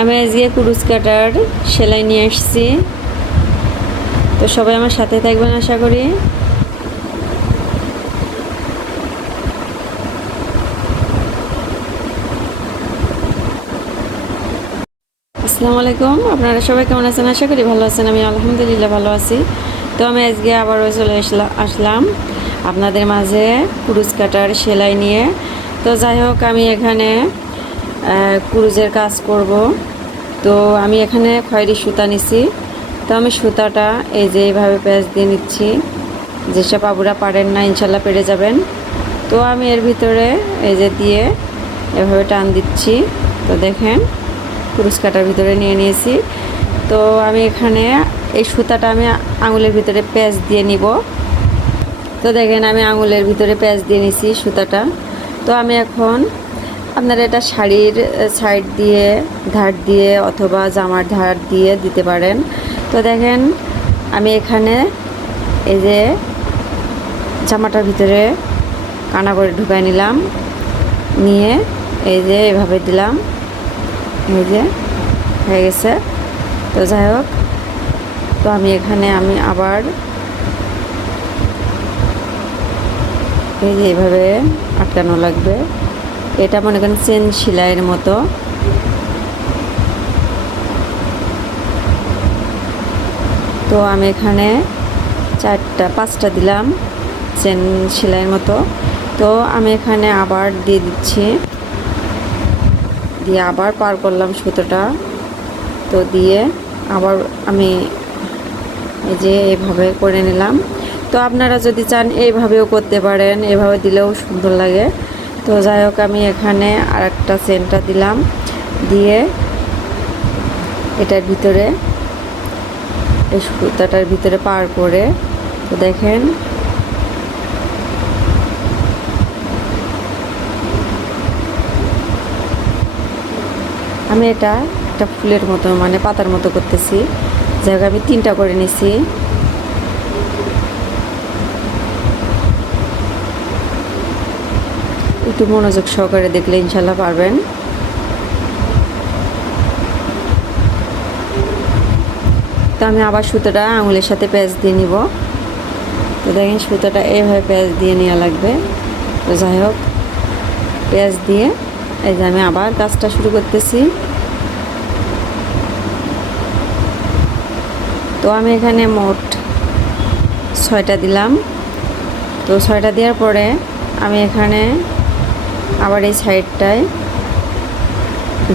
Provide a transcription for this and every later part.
আমি আজকে কুরুচ কাটার সেলাই নিয়ে এসেছি তো সবাই আমার সাথে থাকবেন আশা করি। আসসালামু আলাইকুম, আপনারা সবাই কেমন আছেন? আশা করি ভালো আছেন, আমি আলহামদুলিল্লাহ ভালো আছি। তো আমি আজকে আবারও চলে আসলা- আসলাম আপনাদের মাঝে কুরুচ কাটার সেলাই নিয়ে। তো যাই হোক, আমি এখানে কুরুজের কাজ করব। তো আমি এখানে খয়েরি সুতা নিছি। তো আমি সুতাটা এই যে এইভাবে পেঁচ দিয়ে নিচ্ছি। যেসব বাবুরা পারেন না, ইনশাল্লাহ পেরে যাবেন। তো আমি এর ভিতরে এই যে দিয়ে এভাবে টান দিচ্ছি। তো দেখেন কুরুশ কাটার ভিতরে নিয়ে নিয়েছি। তো আমি এখানে এই সুতাটা আমি আঙুলের ভিতরে প্যাঁচ দিয়ে নিব। তো দেখেন, আমি আঙুলের ভিতরে প্যাঁচ দিয়ে নিছি সুতাটা। তো আমি এখন আপনারা এটা শাড়ির সাইড দিয়ে, ধার দিয়ে অথবা জামার ধার দিয়ে দিতে পারেন। তো দেখেন, আমি এখানে এই যে জামাটার ভিতরে কানা করে ঢুকাই নিলাম। নিয়ে এই যে এভাবে দিলাম। এই যে, হয়ে গেছে। তো যাই হোক, তো আমি এখানে আমি আবার এই যে এইভাবে আটকানো লাগবে। এটা মনে করেন চেন সেলাইয়ের মতো। তো আমি এখানে চারটা, পাঁচটা দিলাম চেন সেলাইয়ের মতো। তো আমি এখানে আবার দিয়ে দিচ্ছি। দিয়ে আবার পার করলাম সুতোটা। তো দিয়ে আবার আমি এই যে এভাবে করে নিলাম। তো আপনারা যদি চান, এইভাবেও করতে পারেন, এভাবে দিলেও সুন্দর লাগে। তো যাই হোক, আমি এখানে আর একটা চেনটা দিলাম। দিয়ে এটার ভিতরে, এই সুতাটার ভিতরে পার করে, তো দেখেন। আমি এটা একটা ফুলের মতো মানে পাতার মতো করতেছি। যাই হোক, আমি তিনটা করে নিছি। একটু মনোযোগ সহকারে দেখলে ইনশাল্লাহ পারবেন। তো আমি আবার সুতোটা আঙুলের সাথে প্যাঁচ দিয়ে নিব। তো দেখেন সুতোটা এইভাবে প্যাঁচ দিয়ে নেওয়া লাগবে। তো যাই হোক, পেঁয়াজ দিয়ে এই যে আমি আবার কাজটা শুরু করতেছি। তো আমি এখানে মোট ছয়টা দিলাম। তো ছয়টা দেওয়ার পরে আমি এখানে আবার এই সাইডটায়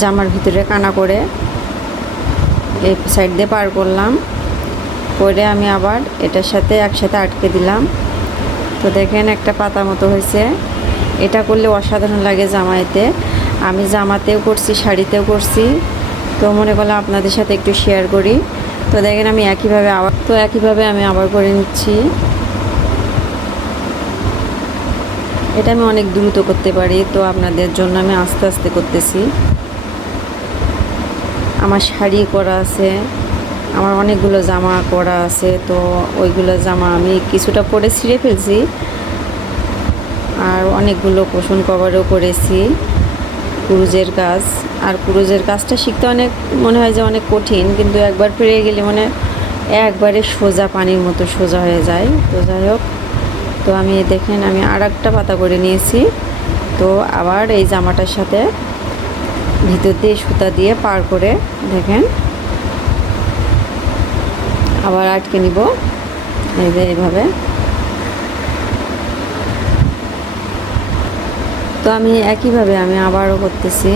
জামার ভিতরে কানা করে এই সাইড দিয়ে পার করলাম। করে আমি আবার এটার সাথে একসাথে আটকে দিলাম। তো দেখেন একটা পাতা মতো হয়েছে। এটা করলে অসাধারণ লাগে জামাইতে। আমি জামাতেও করছি, শাড়িতেও করছি। তো মনে করলাম আপনাদের সাথে একটু শেয়ার করি। তো দেখেন আমি একইভাবে আবার তো একইভাবে আমি আবার করে নিচ্ছি। এটা আমি অনেক দ্রুত করতে পারি, তো আপনাদের জন্য আমি আস্তে আস্তে করতেছি। আমার শাড়ি করা আছে, আমার অনেকগুলো জামা করা আছে, তো ওইগুলো জামা আমি কিছুটা পরে ছিঁড়ে ফেলছি। আর অনেকগুলো পোষণ কভারও করেছি কুরুজের কাজ। আর কুরুজের কাজটা শিখতে অনেক, মনে হয় যে অনেক কঠিন, কিন্তু একবার পেরে গেলে মানে একবারে সোজা পানির মতো সোজা হয়ে যায়। তো যাই হোক তো আমি দেখেন, আমি আর একটা পাতা করে নিয়েছি। তো আবার এই জামাটার সাথে ভিতর দিয়ে সুতা দিয়ে পার করে দেখেন। আবার আটকে নিব। এই যে এইভাবে। তো আমি একইভাবে আমি আবারও করতেছি।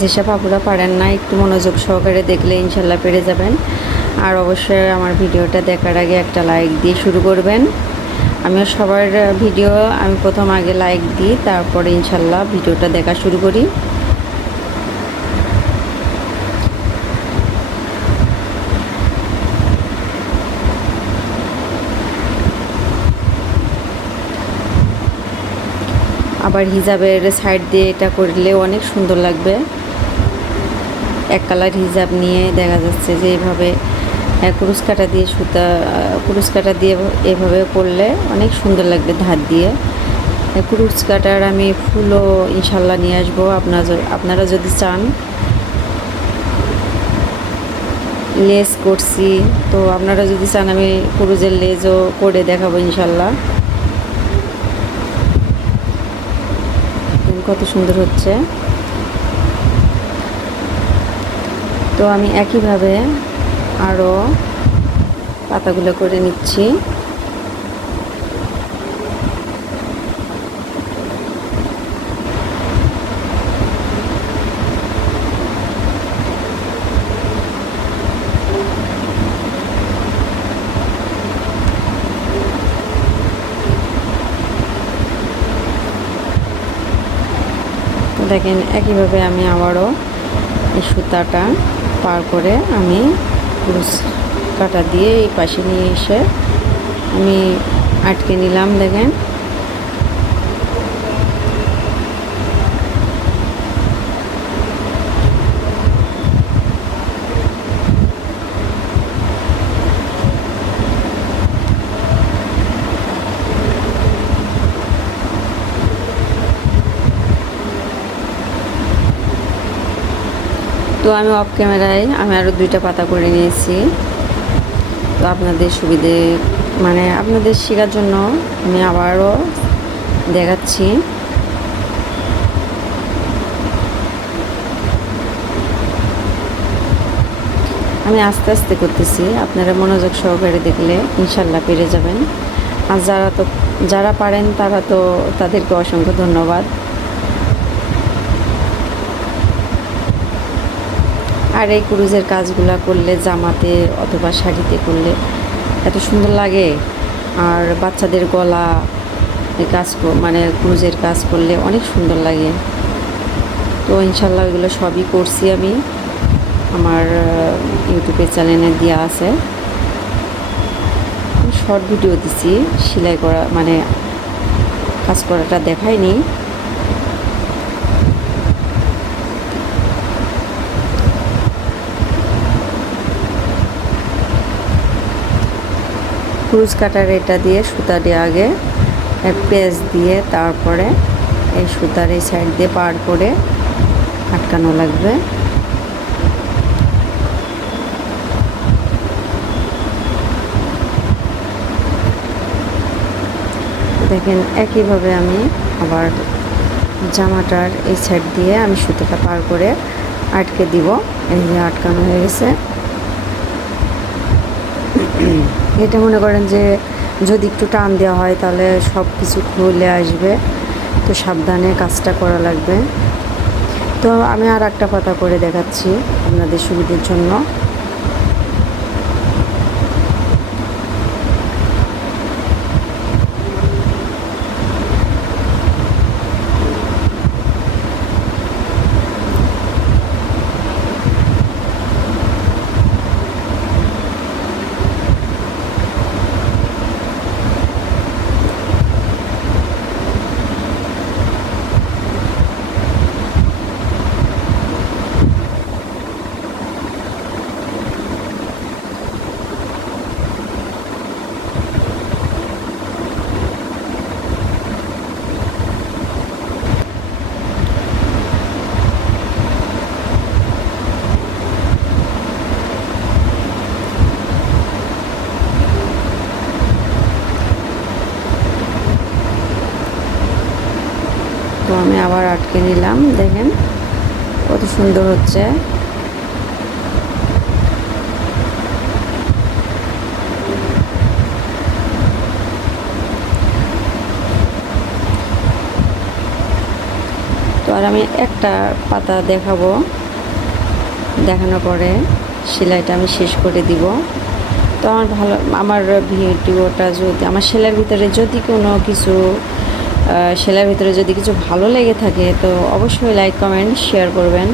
যেসব আপুরা পারেন না, একটু মনোযোগ সহকারে দেখলে ইনশাল্লাহ পেরে যাবেন। আর অবশ্যই আমার ভিডিওটা দেখার আগে একটা লাইক দিয়ে শুরু করবেন। আমিও সবার ভিডিও, আমি প্রথম আগে লাইক দিই, তারপরে ইনশাল্লাহ ভিডিওটা দেখা শুরু করি। আবার হিজাবের সাইড দিয়ে এটা করলে অনেক সুন্দর লাগবে। এক কালার হিজাব নিয়ে দেখা যাচ্ছে যে এইভাবে কুরুশ কাটা দিয়ে সুতা কুরুশ কাটা দিয়ে এভাবে করলে অনেক সুন্দর লাগবে ধার দিয়ে। কুরুশ কাটার আমি ফুলও ইনশাল্লাহ নিয়ে আসব। আপনার আপনারা যদি চান, লেস করছি, তো আপনারা যদি চান আমি কুরুজের লেজও করে দেখাবো ইনশাল্লাহ। কত সুন্দর হচ্ছে। তো আমি একইভাবে আরও পাতাগুলো করে নিচ্ছি। দেখেন একইভাবে আমি আবারও এই সুতাটা পার করে আমি ক্রুশ কাটা দিয়ে এই পাশে নিয়ে এসে আমি আটকে নিলাম দেখেন। তো আমি অফ ক্যামেরায় আমি আরও দুইটা পাতা করে নিয়েছি। তো আপনাদের সুবিধে মানে আপনাদের শেখার জন্য আমি আবারও দেখাচ্ছি। আমি আস্তে আস্তে করতেছি, আপনারা মনোযোগ সহকারে দেখলে ইনশাল্লাহ পেরে যাবেন। আর যারা তো, যারা পারেন তারা তো তাদেরকে অসংখ্য ধন্যবাদ। আর এই ক্রুজের কাজগুলো করলে, জামাতে অথবা শাড়িতে করলে এত সুন্দর লাগে। আর বাচ্চাদের গলা কাজ মানে ক্রুজের কাজ করলে অনেক সুন্দর লাগে। তো ইনশাল্লাহ ওইগুলো সবই করছি আমি। আমার ইউটিউবের চ্যানেলে দেওয়া আছে। শর্ট ভিডিও দিছি, সেলাই করা মানে কাজ করাটা দেখায়নি ক্রুজ কাটার এটা দিয়ে সুতা দিয়ে আগে পেঁচ দিয়ে তারপরে এই সুতার এই সাইড দিয়ে পার করে আটকানো লাগবে। দেখেন একইভাবে আমি আবার জামাটার এই সাইড দিয়ে আমি সুতোটা পার করে আটকে দিব। এই যে আটকানো হয়ে গেছে। এটা মনে করেন যে যদি একটু টান দেওয়া হয় তাহলে সব কিছু খুলে আসবে। তো সাবধানে কাজটা করা লাগবে। তো আমি আর একটা পাতা করে দেখাচ্ছি আপনাদের সুবিধের জন্য তো আমি আবার আটকে নিলাম দেখেন কত সুন্দর হচ্ছে। তো আর আমি একটা পাতা দেখাবো, দেখানোর পরে সেলাইটা আমি শেষ করে দিব। তো আমার ভালো, আমার ভিডিওটা যদি, আমার সেলাইয়ের ভিতরে যদি কোনো কিছু সেলাইয়ের ভিতরে যদি কিছু ভালো লেগে থাকে, তো অবশ্যই লাইক কমেন্ট শেয়ার করবেন।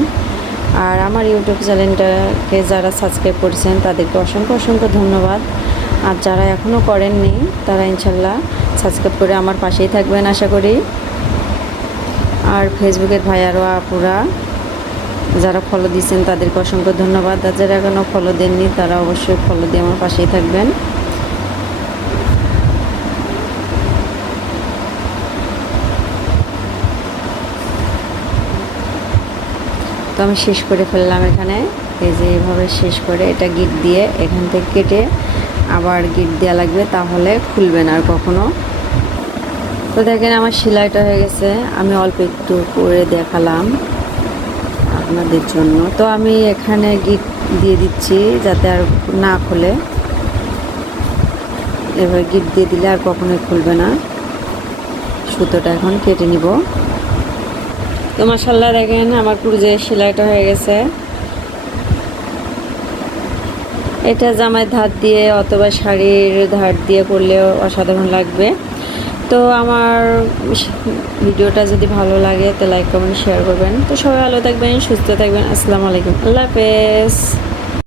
আর আমার ইউটিউব চ্যানেলটাকে যারা সাবস্ক্রাইব করেছেন, তাদেরকে অসংখ্য অসংখ্য ধন্যবাদ। আর যারা এখনও করেননি, তারা ইনশাল্লাহ সাবস্ক্রাইব করে আমার পাশেই থাকবেন, আশা করি। আর ফেসবুকের ভাইয়ারও আপুরা, যারা ফলো দিয়েছেন, তাদেরকে অসংখ্য ধন্যবাদ। আর যারা এখনও ফলো দেননি, তারা অবশ্যই ফলো দিয়ে আমার পাশেই থাকবেন। তো আমি শেষ করে ফেললাম এখানে। এই যে এইভাবে শেষ করে এটা গিট দিয়ে এখান থেকে কেটে আবার গিট দেওয়া লাগবে, তাহলে খুলবে না আর কখনো। তো দেখেন আমার সেলাইটা হয়ে গেছে, আমি অল্প একটু করে দেখালাম আপনাদের জন্য। তো আমি এখানে গিট দিয়ে দিচ্ছি যাতে আর না খুলে। এবার গিট দিয়ে দিলে আর কখনোই খুলবে না। সুতোটা এখন কেটে নিব। তো মাসাল্লাহ দেখেন আমার কুরুজে সেলাইটা হয়ে গেছে। এটা জামায় ধার দিয়ে অথবা শাড়ির ধার দিয়ে করলেও অসাধারণ লাগবে। তো আমার ভিডিওটা যদি ভালো লাগে, তো লাইক, কমেন্ট শেয়ার করবেন। তো সবাই ভালো থাকবেন, সুস্থ থাকবেন। আসসালামু আলাইকুম। আল্লাহ হাফেজ।